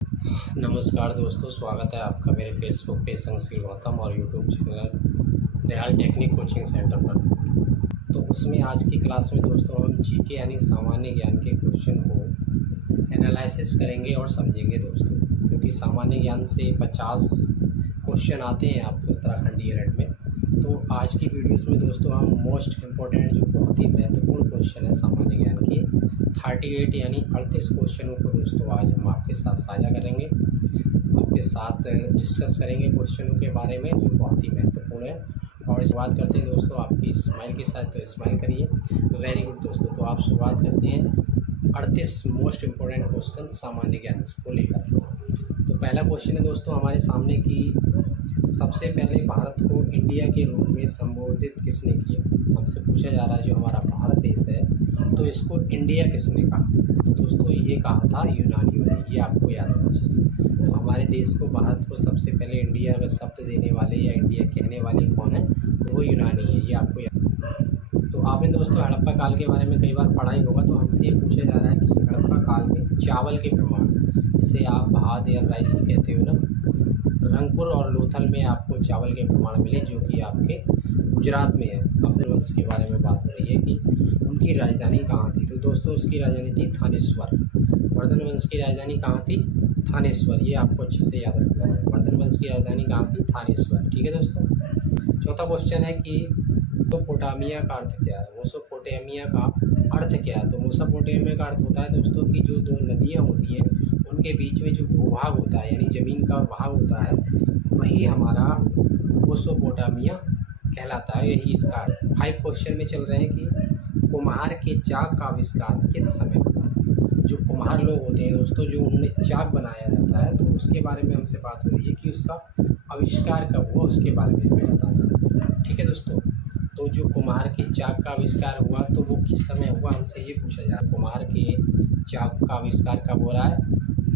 नमस्कार दोस्तों, स्वागत है आपका मेरे फेसबुक पेज संगशील गौतम और YouTube channel Dayal technique coaching centre पर। तो उसमें आज की क्लास में दोस्तों हम जीके यानी सामान्य ज्ञान के क्वेश्चन को एनालिसिस करेंगे और समझेंगे दोस्तों, क्योंकि सामान्य ज्ञान से 50 क्वेश्चन आते हैं आपके उत्तराखंड ईयर में। तो आज की वीडियोस में दोस्तों हम मोस्ट इम्पोर्टेंट जो बहुत ही महत्वपूर्ण क्वेश्चन है सामान्य ज्ञान के 38 यानी 38 क्वेश्चनों को दोस्तों आज हम आपके साथ साझा करेंगे, आपके साथ डिस्कस करेंगे क्वेश्चनों के बारे में जो बहुत ही महत्वपूर्ण है। और शुरुआत करते हैं दोस्तों आपकी स्माइल के साथ, तो स्माइल करिए। वेरी गुड दोस्तों, तो आप शुरुआत करते हैं 38 मोस्ट इम्पोर्टेंट क्वेश्चन सामान्य ज्ञान को लेकर। तो पहला क्वेश्चन है दोस्तों हमारे सामने कि सबसे पहले भारत को इंडिया के रूप में संबोधित किसने किया। हमसे पूछा जा रहा है जो हमारा भारत देश है तो इसको इंडिया किसने कहा। तो दोस्तों ये कहा था यूनानियों ने, ये आपको याद रखना चाहिए। तो हमारे देश को, भारत को सबसे पहले इंडिया का शब्द देने वाले या इंडिया कहने वाले कौन है, तो वो यूनानी है, ये आपको याद। तो आपने दोस्तों हड़प्पा काल के बारे में कई बार पढ़ा ही होगा। तो हमसे ये पूछा जा रहा है कि हड़प्पा काल में चावल के प्रमाण, जिसे आप भात या राइस कहते हो ना, रंगपुर और लोथल में आपको चावल के प्रमाण मिले जो कि आपके गुजरात में है। वर्धन वंश के बारे में बात हो रही है कि उनकी राजधानी कहाँ थी। तो दोस्तों उसकी राजधानी थी थानेश्वर। वर्धन वंश की राजधानी कहाँ थी, थानेश्वर। ये आपको अच्छे से याद रखना है, वर्धन वंश की राजधानी कहाँ थी, थानेश्वर। ठीक है दोस्तों। चौथा क्वेश्चन है कि मेसोपोटामिया का अर्थ क्या है। मेसोपोटामिया का अर्थ क्या है। तो मेसोपोटामिया का अर्थ होता है दोस्तों कि जो दो नदियाँ होती हैं उनके बीच में जो भूभाग होता है यानी ज़मीन का भाग होता है, वही हमारा मेसोपोटामिया कहलाता है। यही इसका 5 क्वेश्चन में चल रहे हैं कि कुम्हार के चाक का आविष्कार किस समय हुआ। जो कुम्हार लोग होते हैं दोस्तों, जो उन्हें चाक बनाया जाता है, तो उसके बारे में हमसे बात हो रही है कि उसका आविष्कार कब हुआ, उसके बारे में हमें बताना। ठीक है दोस्तों। तो जो कुम्हार के चाक का आविष्कार हुआ तो वो किस समय हुआ, हमसे ये पूछा जा रहा है। कुम्हार के चाक का आविष्कार कब हो रहा है,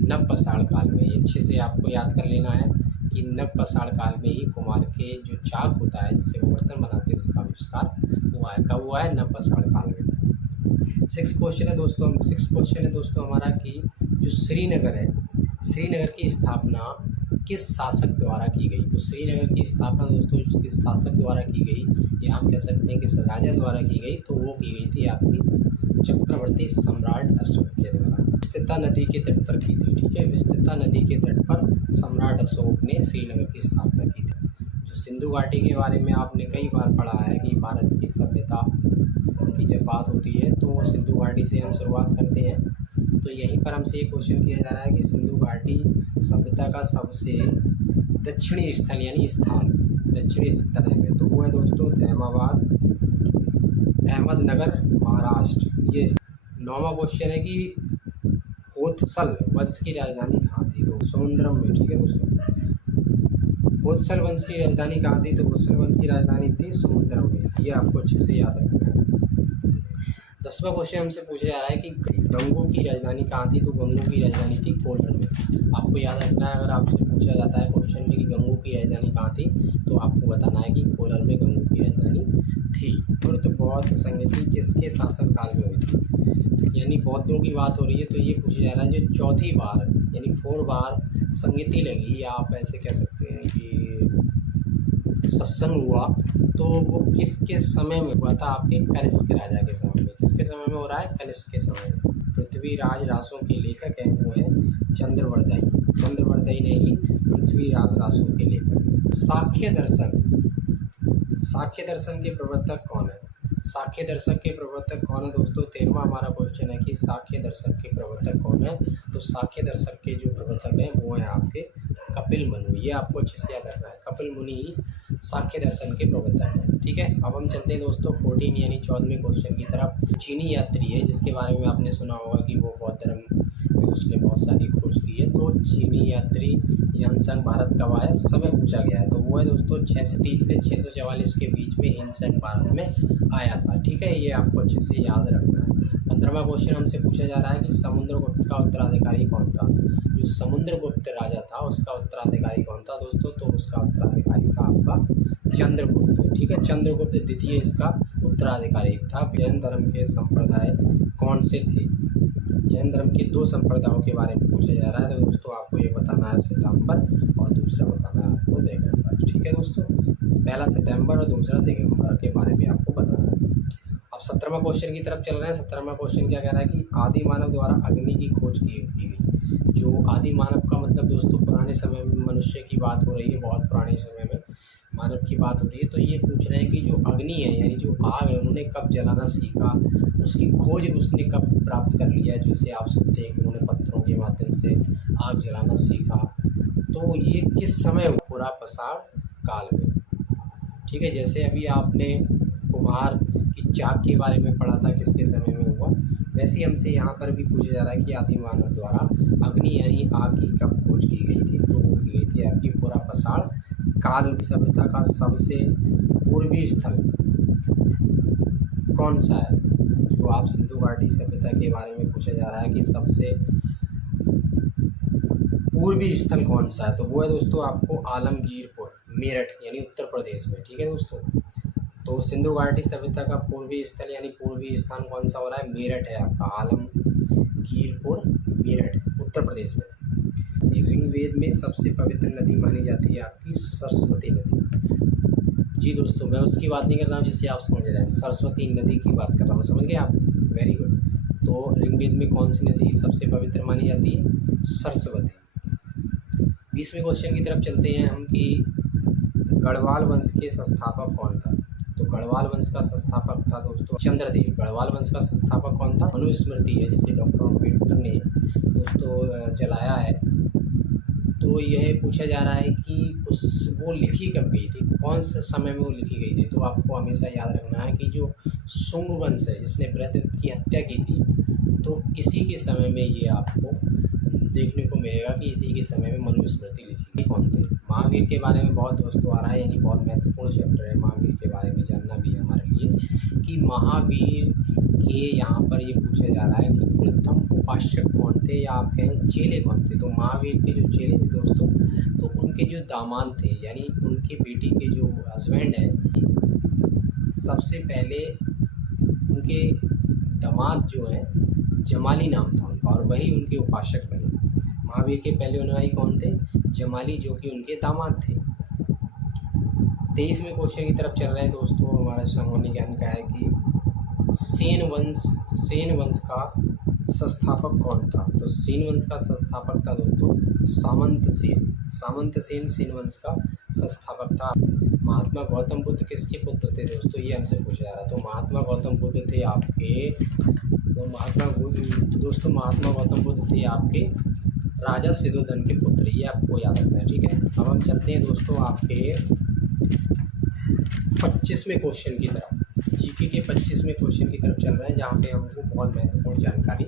नवपाषाण काल में। ये अच्छे से आपको याद कर लेना है कि नवपाषाण काल में ही कुम्हार के जो चाक होता है जिससे वो बर्तन बनाते हैं उसका आविष्कार हुआ है। कब हुआ है, नवपाषाण काल में। 6 क्वेश्चन है दोस्तों हमारा कि जो श्रीनगर है, श्रीनगर की स्थापना किस शासक द्वारा की गई। तो श्रीनगर की स्थापना दोस्तों किस शासक द्वारा की गई, या हम कह सकते हैं कि राजा द्वारा की गई। तो वो की गई थी आपकी चक्रवर्ती सम्राट अशोक के द्वारा। विस्तृता नदी के तट पर की थी। ठीक है, विस्तृता नदी के तट पर सम्राट अशोक ने श्रीनगर की स्थापना की थी। जो सिंधु घाटी के बारे में आपने कई बार पढ़ा है कि भारत की सभ्यता की जब बात होती है तो सिंधु घाटी से हम शुरुआत करते हैं। तो यहीं पर हमसे ये क्वेश्चन किया जा रहा है कि सिंधु घाटी सभ्यता का सबसे दक्षिणी स्थल यानी स्थान दक्षिणी स्थल है, तो वो है दोस्तों दहमाबाद, अहमदनगर, महाराष्ट्र। ये 9वां क्वेश्चन है कि होयसल वंश की राजधानी कहाँ थी। तो समुद्रम में। ठीक है दोस्तों, होयसल वंश की राजधानी कहाँ थी। तो होयसल वंश की राजधानी थी समुद्रम में। ये आपको अच्छे से याद रखना है। 10वां क्वेश्चन हमसे पूछा जा रहा है कि गंगो की राजधानी कहाँ थी। तो गंगो की राजधानी थी कोलर में। आपको याद रखना है, अगर आपसे पूछा जाता है क्वेश्चन में कि गंगो की राजधानी कहाँ थी तो आपको बताना है कि कोलर में गंगो की राजधानी थी। तो बौद्ध संगति किसके शासन काल में हुई थी, यानी बौद्धों की बात हो रही है। तो ये पूछा जा रहा है जो चौथी बार यानी 4 बार संगति लगी, या आप ऐसे कह सकते हैं कि सत्संग हुआ, तो वो किसके समय में हुआ था, आपके कनिष्क राजा के समय में। किसके समय में हो रहा है, कनिष्क के समय में। पृथ्वीराज रासों के लेखक हैं वो हैं चंद्रवर्दाई ने ही पृथ्वीराज रासों के लेखक। साख्य दर्शन के प्रवर्तक कौन है। साख्य दर्शक के प्रवर्तक कौन है दोस्तों, 13वां हमारा क्वेश्चन है कि साख्य दर्शक के प्रवर्तक कौन है। तो साख्य दर्शक के जो प्रवर्तक हैं वो हैं आपके कपिल मुनि। ये आपको अच्छे से याद रखना है, कपिल मुनि ही साख्य दर्शन के प्रवर्तक हैं। ठीक है, अब हम चलते हैं दोस्तों 14 यानी 14वें क्वेश्चन की तरफ। चीनी यात्री है जिसके बारे में आपने सुना होगा कि वो बौद्ध धर्म में उसने बहुत सारी खोज की है। तो चीनी यात्री यानसंग भारत कब आया, समय पूछा गया है। तो वो है दोस्तों 630 से 644 के बीच में यानसंग भारत में आया था। ठीक है, ये आपको अच्छे से याद रखना है। 15वां क्वेश्चन हमसे पूछा जा रहा है कि समुद्रगुप्त का उत्तराधिकारी कौन था। जो समुद्रगुप्त राजा था उसका उत्तराधिकारी कौन था दोस्तों, तो उसका उत्तराधिकारी था आपका चंद्रगुप्त। ठीक है, चंद्रगुप्त द्वितीय इसका उत्तराधिकारी था। जैन धर्म के संप्रदाय कौन से थे। जैन धर्म के 2 संप्रदायों के बारे में पूछा जा रहा है। तो दोस्तों आपको ये बताना है सितंबर और दूसरा बताना है आपको दिगंबर। ठीक है दोस्तों, पहला सितंबर और दूसरा दिगंबर के बारे में आपको बताना है। अब 17वां क्वेश्चन की तरफ चल रहे हैं। 17वां क्वेश्चन क्या कह रहा है कि आदि मानव द्वारा अग्नि की खोज की गई। जो आदि मानव का मतलब दोस्तों पुराने समय में मनुष्य की बात हो रही है, बहुत पुराने समय में मानव की बात हो रही है। तो ये पूछ रहे हैं कि जो अग्नि है यानी जो आग है उन्होंने कब जलाना सीखा, उसकी खोज उसने कब प्राप्त कर लिया। जैसे आप सुनते हैं कि उन्होंने पत्थरों के माध्यम से आग जलाना सीखा, तो ये किस समय हुआ? पूरा पाषाण काल में। ठीक है, जैसे अभी आपने कुम्हार की चाक के बारे में पढ़ा था किसके समय में हुआ, वैसे ही हमसे यहाँ पर भी पूछा जा रहा है कि आदि मानव द्वारा अग्नि यानी आग की कब खोज की गई थी। तो वो की गई थी आपकी पूरा पाषाण काल। सभ्यता का सबसे पूर्वी स्थल कौन सा है? जो आप सिंधु घाटी सभ्यता के बारे में पूछा जा रहा है कि सबसे पूर्वी स्थल कौन सा है, तो वो है दोस्तों आपको आलमगीरपुर, मेरठ यानी उत्तर प्रदेश में। ठीक है दोस्तों, तो सिंधु घाटी सभ्यता का पूर्वी स्थल यानी पूर्वी स्थान कौन सा हो रहा है? मेरठ है आपका, आलमगीरपुर मेरठ उत्तर प्रदेश में। ऋग्वेद में सबसे पवित्र नदी मानी जाती है आपकी सरस्वती नदी। जी दोस्तों, मैं उसकी बात नहीं कर रहा हूँ जिससे आप समझ रहे हैं, सरस्वती नदी की बात कर रहा हूँ। समझ गए आप? Very good. तो ऋग्वेद में कौन सी नदी सबसे पवित्र मानी जाती है? सरस्वती। 20वें क्वेश्चन की तरफ चलते हैं हम कि गढ़वाल वंश के संस्थापक कौन था। तो गढ़वाल वंश का संस्थापक था दोस्तों चंद्रदेव। गढ़वाल वंश का संस्थापक कौन था? मनुस्मृति है जिसे डॉक्टर अम्बेडकर ने दोस्तों जलाया है। तो यह पूछा जा रहा है कि वो लिखी कब गई थी, कौन से समय में वो लिखी गई थी। तो आपको हमेशा याद रखना है कि जो शुंग वंश है जिसने बृहद्रथ की हत्या की थी, तो इसी के समय में ये आपको देखने को मिलेगा कि इसी के समय में मनुस्मृति लिखी गई। कौन थे? महावीर के बारे में बहुत दोस्तों आ रहा है, यानी बहुत महत्वपूर्ण चैप्टर है महावीर के बारे में जानना भी है हमारे लिए कि महावीर के यहाँ पर ये पूछा जा रहा है कि प्रथम उपासक कौन थे या आप कहें चेले कौन थे। तो महावीर के जो चेले थे दोस्तों, तो उनके जो दामाद थे यानी उनकी बेटी के जो हस्बैंड हैं, सबसे पहले उनके दामाद जो हैं जमाली नाम था उनका, और वही उनके उपासक बने। महावीर के पहले अनुयायी कौन थे? जमाली, जो कि उनके दामाद थे। 23वें क्वेश्चन की तरफ चल रहे हैं दोस्तों। हमारा सामान्य ज्ञान का है कि सेन वंश का संस्थापक कौन था। तो सेन वंश का संस्थापक था दोस्तों सामंत सेन सेन वंश का संस्थापक था। महात्मा गौतम बुद्ध किसके पुत्र थे दोस्तों? ये हमसे पूछा जा रहा है। तो महात्मा गौतम बुद्ध थे आपके महात्मा गौतम बुद्ध थे आपके राजा सिद्धोधन के पुत्र। ये आपको याद रखना है। ठीक है, अब हम चलते हैं दोस्तों आपके 25वें क्वेश्चन की तरफ। जीके के 25वें क्वेश्चन की तरफ चल रहे हैं, जहाँ पे हमको बहुत महत्वपूर्ण जानकारी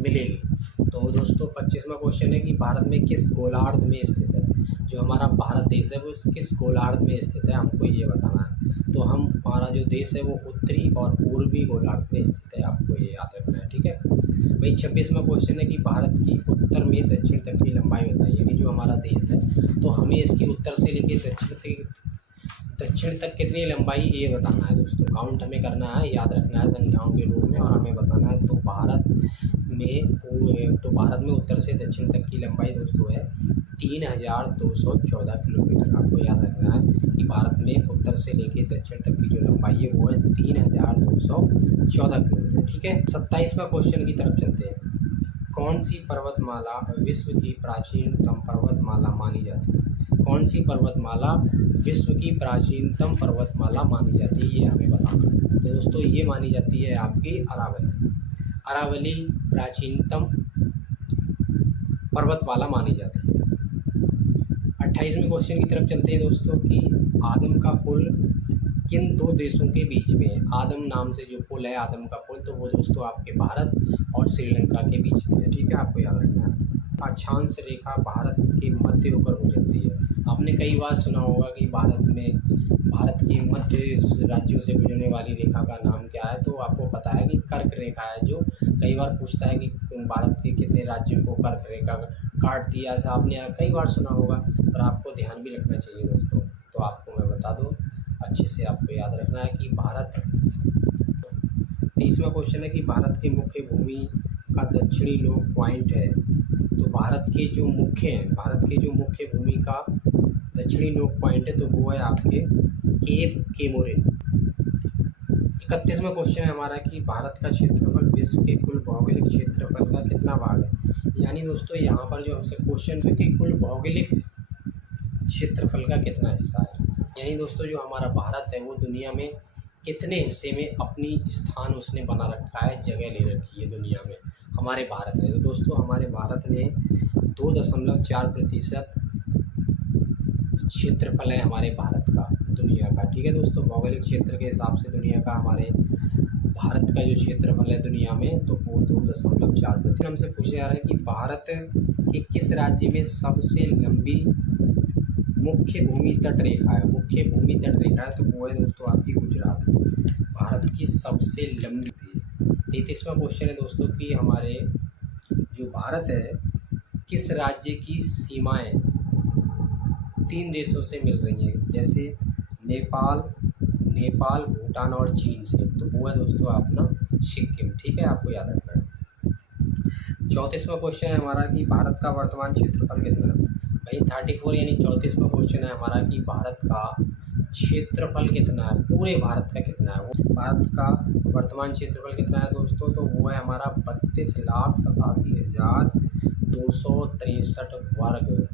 मिलेगी। तो दोस्तों 25वां क्वेश्चन है कि भारत में किस गोलार्ध में स्थित है। जो हमारा भारत देश है वो किस गोलार्ध में स्थित है, हमको ये बताना है। तो हमारा जो देश है वो उत्तरी और पूर्वी गोलार्ध में स्थित है, आपको ये याद रखना है। ठीक है भाई। 26वां क्वेश्चन है कि भारत की उत्तर में दक्षिण तक की लंबाई बताइए। यानी जो हमारा देश है तो हमें इसकी उत्तर से लेकर दक्षिण तक कितनी लंबाई ये बताना है दोस्तों। काउंट हमें करना है, याद रखना है संख्याओं के रूप में, और हमें बताना है। तो भारत में उत्तर से दक्षिण तक की लंबाई दोस्तों है 3214 किलोमीटर। आपको याद रखना है कि भारत में उत्तर से लेकर दक्षिण तक की जो लंबाई है वो है 3214 किलोमीटर। ठीक है, 27वां क्वेश्चन की तरफ चलते हैं। कौन सी पर्वतमाला विश्व की प्राचीनतम पर्वतमाला मानी जाती है? कौन सी पर्वतमाला विश्व की प्राचीनतम पर्वतमाला मानी जाती है, ये हमें बताना है। तो दोस्तों ये मानी जाती है आपकी अरावली प्राचीनतम पर्वतमाला मानी जाती है। 28वें क्वेश्चन की तरफ चलते हैं दोस्तों कि आदम का पुल किन 2 देशों के बीच में है। आदम नाम से जो पुल है, आदम का पुल, तो वो दोस्तों आपके भारत और श्रीलंका के बीच में है। ठीक है, आपको याद रखना है। अक्षांश रेखा भारत के मध्य होकर गुजरती है। आपने कई बार सुना होगा कि भारत के मध्य राज्यों से गुजरने वाली रेखा का नाम क्या है। तो आपको पता है कि कर्क रेखा है। जो कई बार पूछता है कि भारत के कितने राज्यों को कर्क रेखा काट दिया, ऐसा आपने कई बार सुना होगा, पर आपको ध्यान भी रखना चाहिए दोस्तों। तो आपको मैं बता दूँ, अच्छे से आपको याद रखना है कि 30वां क्वेश्चन है कि भारत की मुख्य भूमि का दक्षिणी लोक पॉइंट है, तो भारत के जो मुख्य भूमि का दक्षिणी लोक पॉइंट है तो वो है आपके केप केमोरिन। 31वां क्वेश्चन है हमारा कि भारत का क्षेत्रफल विश्व के कुल भौगोलिक क्षेत्रफल का कितना भाग है। यानी दोस्तों यहाँ पर जो हमसे क्वेश्चन है कि कुल भौगोलिक क्षेत्रफल का कितना हिस्सा है, यानी दोस्तों जो हमारा भारत है वो दुनिया में कितने हिस्से में अपनी स्थान उसने बना रखा है, जगह ले रखी है दुनिया में हमारे भारत ने। तो दोस्तों हमारे भारत ने 2.4% क्षेत्रफल है हमारे भारत का दुनिया का। ठीक है दोस्तों, भौगोलिक क्षेत्र के हिसाब से दुनिया का हमारे भारत का जो क्षेत्रफल है दुनिया में तो वो 2.4%। हमसे पूछा जा रहा है कि भारत के किस राज्य में सबसे लंबी मुख्य भूमि तट रेखा है। तो वो है दोस्तों आपकी गुजरात, भारत की सबसे लंबी थी। 33वां क्वेश्चन है दोस्तों कि हमारे जो भारत है किस राज्य की सीमाएं 3 देशों से मिल रही हैं, जैसे नेपाल, भूटान और चीन से, तो वो है दोस्तों अपना सिक्किम। ठीक है, आपको याद रखना है। 34वां क्वेश्चन है हमारा कि भारत का वर्तमान क्षेत्रफल कितना है। भाई 34 यानी 34वां क्वेश्चन है हमारा कि भारत का क्षेत्रफल कितना है, पूरे भारत का कितना है। भारत का वर्तमान क्षेत्रफल कितना है दोस्तों, तो वो है हमारा 32,87,263 वर्ग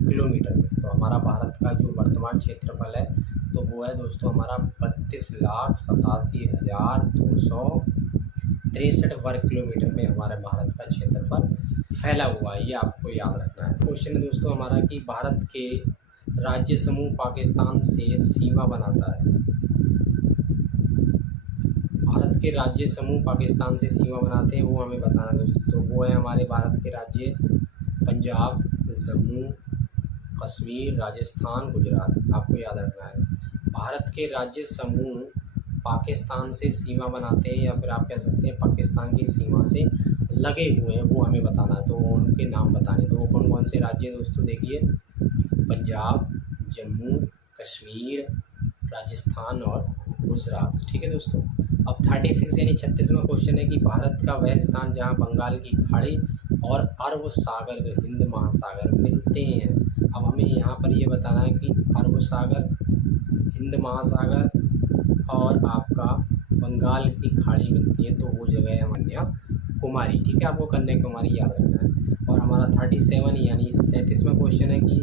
किलोमीटर। तो हमारा भारत का जो वर्तमान क्षेत्रफल है तो वो है दोस्तों हमारा 32,87,263 वर्ग किलोमीटर में हमारे भारत का क्षेत्रफल फैला हुआ है, ये आपको याद रखना है। क्वेश्चन है दोस्तों हमारा कि भारत के राज्य समूह पाकिस्तान से सीमा बनाता है। भारत के राज्य समूह पाकिस्तान से सीमा बनाते हैं, वो हमें बताना है दोस्तों। तो वो है हमारे भारत के राज्य पंजाब, जम्मू कश्मीर, राजस्थान, गुजरात, आपको याद रखना है। भारत के राज्य समूह पाकिस्तान से सीमा बनाते हैं या फिर आप कह सकते हैं पाकिस्तान की सीमा से लगे हुए हैं, वो हमें बताना है। तो उनके नाम बताने, तो वो कौन कौन से राज्य हैं दोस्तों, देखिए पंजाब, जम्मू कश्मीर, राजस्थान और गुजरात। ठीक है दोस्तों, अब 36 यानी 36वां क्वेश्चन है कि भारत का वह स्थान जहाँ बंगाल की खाड़ी और अरब सागर, हिंद महासागर मिलते हैं। अब हमें यहाँ पर ये बताना है कि अरब सागर, हिंद महासागर और आपका बंगाल की खाड़ी मिलती है, तो वो जगह है कन्याकुमारी। ठीक है, आपको कन्याकुमारी याद रखना है। और हमारा 37 यानी 37वां क्वेश्चन है कि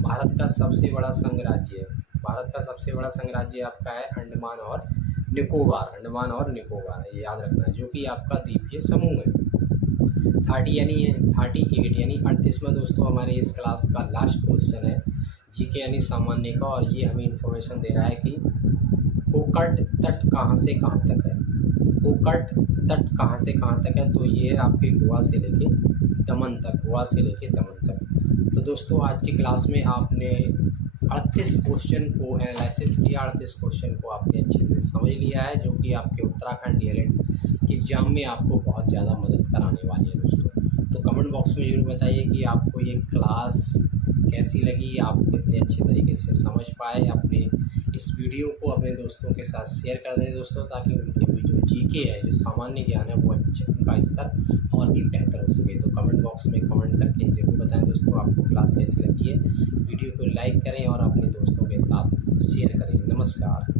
भारत का सबसे बड़ा संघ राज्य है। भारत का सबसे बड़ा संघ राज्य आपका है अंडमान और निकोबार, ये याद रखना है, जो कि आपका द्वीपीय समूह है। 38 यानी 38वां दोस्तों हमारे इस क्लास का लास्ट क्वेश्चन है जीके यानी सामान्य का, और ये हमें इंफॉर्मेशन दे रहा है कि कोकट तट कहाँ से कहाँ तक है। कोकट तट कहाँ से कहाँ तक है, तो ये आपके गोवा से लेके दमन तक। तो दोस्तों आज की क्लास में आपने 38 क्वेश्चन को एनालिसिस किया, 38 क्वेश्चन को आपने अच्छे से समझ लिया है, जो कि आपके उत्तराखंड डीएलएड एग्ज़ाम में आपको बहुत ज़्यादा मदद कराने वाली है दोस्तों। तो कमेंट बॉक्स में ज़रूर बताइए कि आपको ये क्लास कैसी लगी, आप कितने अच्छे तरीके से समझ पाए। अपने इस वीडियो को अपने दोस्तों के साथ शेयर कर दें दोस्तों, ताकि उनके भी जो जीके है, जो सामान्य ज्ञान है, वो उनका स्तर और भी बेहतर हो सके। तो कमेंट बॉक्स में कमेंट करके ज़रूर बताएं दोस्तों आपको क्लास कैसी लगी है। वीडियो को लाइक करें और अपने दोस्तों के साथ शेयर करें। नमस्कार।